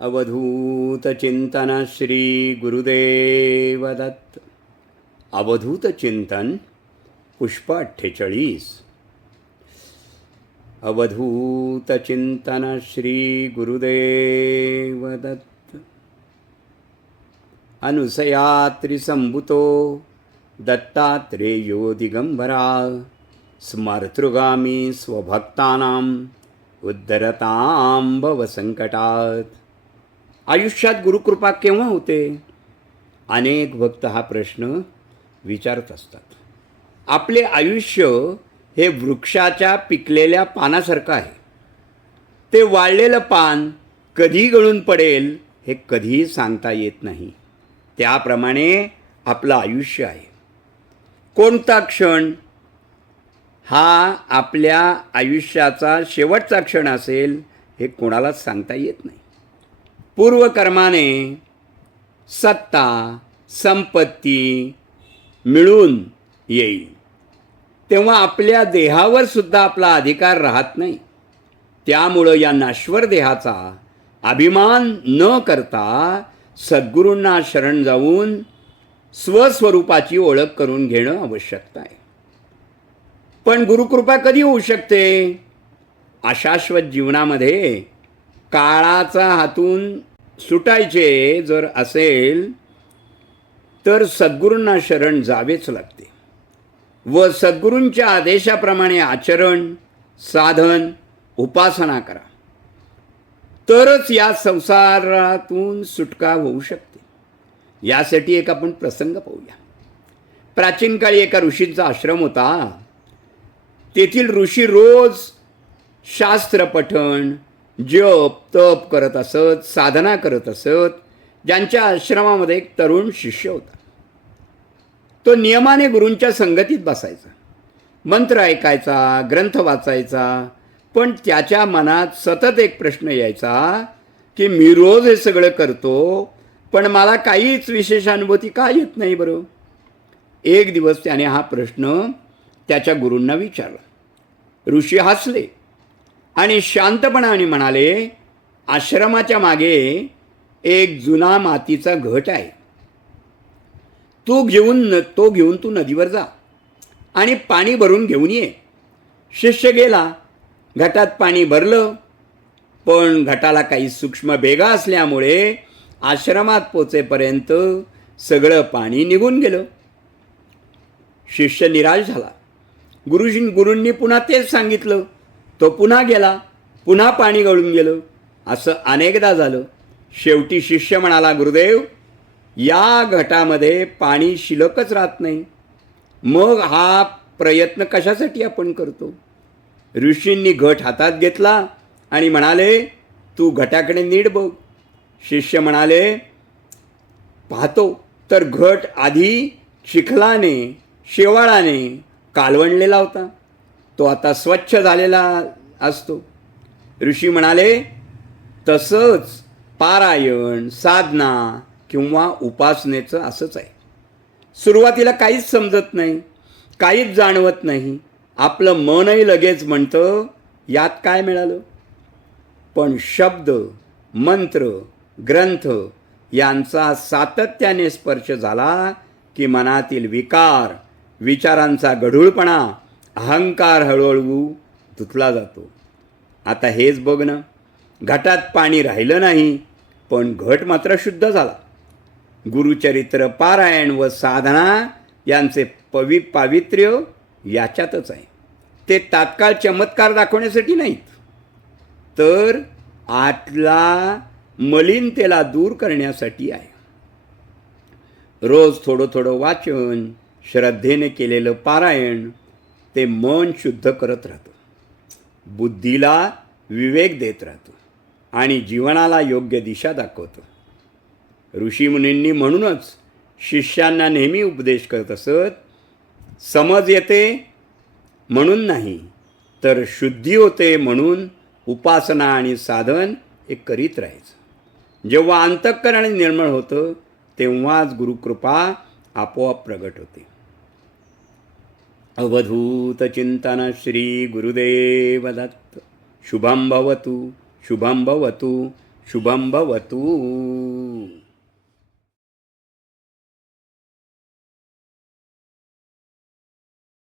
अवधूत चिंतन श्री गुरुदेव दत्त. अवधूत चिंतन पुष्प 48. अवधूत चिंतन श्री गुरुदेव दत्त. अनुसयात्रिसंभूतो दत्तात्रेयो दिगंबरा स्मर्तृगामी स्वभक्तानां उद्धरतां भवसंकटात्. आयुष्यात गुरुकृपा केव्हा होते? अनेक भक्त हा प्रश्न विचारत असतात. आपले आयुष्य हे वृक्षाच्या पिकलेल्या पानासारखं आहे. ते वाळलेलं पान कधी गळून पडेल हे कधीही सांगता येत नाही. त्याप्रमाणे आपलं आयुष्य आहे. कोणता क्षण हा आपल्या आयुष्याचा शेवटचा क्षण असेल हे कोणालाच सांगता येत नाही. पूर्वकर्माने सत्ता संपत्ती मिळून येईल तेव्हा आपल्या देहावर सुद्धा आपला अधिकार राहत नाही. त्यामुळं या नश्वर देहाचा अभिमान न करता सद्गुरूंना शरण जाऊन स्वस्वरूपाची ओळख करून घेणं आवश्यकता आहे. पण गुरुकृपा कधी होऊ शकते? अशाश्वत जीवनामध्ये काळाचा हातून सुटायचे जर असेल तर सद्गुरूंना शरण जावेच लागते व सद्गुरूंच्या आदेशाप्रमाणे आचरण साधन उपासना करा तरच या संसारातून सुटका होऊ शकते. यासाठी एक आपण प्रसंग पाहूया. प्राचीन काळी एका ऋषींचा आश्रम होता. तेथील ऋषी रोज शास्त्र पठण जप तप करत असत, साधना करत असत. ज्यांच्या आश्रमामध्ये एक तरुण शिष्य होता. तो नियमाने गुरूंच्या संगतीत बसायचा, मंत्र ऐकायचा, ग्रंथ वाचायचा. पण त्याच्या मनात सतत एक प्रश्न यायचा की मी रोज हे सगळं करतो पण मला काहीच विशेष अनुभूती का येत नाही बरं? एक दिवस त्याने हा प्रश्न त्याच्या गुरूंना विचारला. ऋषी हसले आणि शांतपणाने म्हणाले, आश्रमाच्या मागे एक जुना मातीचा घट आहे. तो घेऊन तू नदीवर जा आणि पाणी भरून घेऊन ये. शिष्य गेला. घटात पाणी भरलं पण घटाला काही सूक्ष्म भेगा असल्यामुळे आश्रमात पोचेपर्यंत सगळं पाणी निघून गेलं. शिष्य निराश झाला. गुरूंनी पुन्हा तेच सांगितलं. तो पुन्हा गेला. पुन्हा पाणी गळून गेलं. असं अनेकदा झालं. शेवटी शिष्य म्हणाला, गुरुदेव या घटामध्ये पाणी शिल्लकच राहत नाही. मग हा प्रयत्न कशासाठी आपण करतो? ऋषींनी घट हातात घेतला आणि म्हणाले, तू घटाकडे नीट बघ. शिष्य म्हणाले, पाहतो तर घट आधी चिखलाने शेवाळाने कालवणलेला होता. तो आता स्वच्छ झालेला असतो. ऋषी म्हणाले, तसंच पारायण साधना किंवा उपासनेचं असंच आहे. सुरुवातीला काहीच समजत नाही, काहीच जाणवत नाही. आपलं मनही लगेच म्हणतं यात काय मिळालं. पण शब्द मंत्र ग्रंथ यांचा सातत्याने स्पर्श झाला की मनातील विकार विचारांचा गढूळपणा अहंकार हळूहळू तुटला जातो. आता हेच बघ ना, घटात पाणी राहिलं नाही पण घट मात्र शुद्ध झाला. गुरुचरित्र पारायण व साधना यांचे पावित्र्य याच्यातच आहे. ते तात्काळ चमत्कार दाखवण्यासाठी नाहीत तर आतला मलिनतेला दूर करण्यासाठी आहे. रोज थोडं थोडं वाचन श्रद्धेने केलेलं पारायण ते मन शुद्ध करत राहतं, बुद्धीला विवेक देत राहतो आणि जीवनाला योग्य दिशा दाखवतो. ऋषीमुनींनी म्हणूनच शिष्यांना नेहमी उपदेश करत असत. समज येते म्हणून नाही तर शुद्धी होते म्हणून उपासना आणि साधन हे करीत राहायचं. जेव्हा अंतःकरण निर्मळ होतं तेव्हाच गुरुकृपा आपोआप प्रगट होते. अवधूत चिंतन श्री गुरुदेव दत्त. शुभं भवतु शुभं भवतु शुभम भवतु.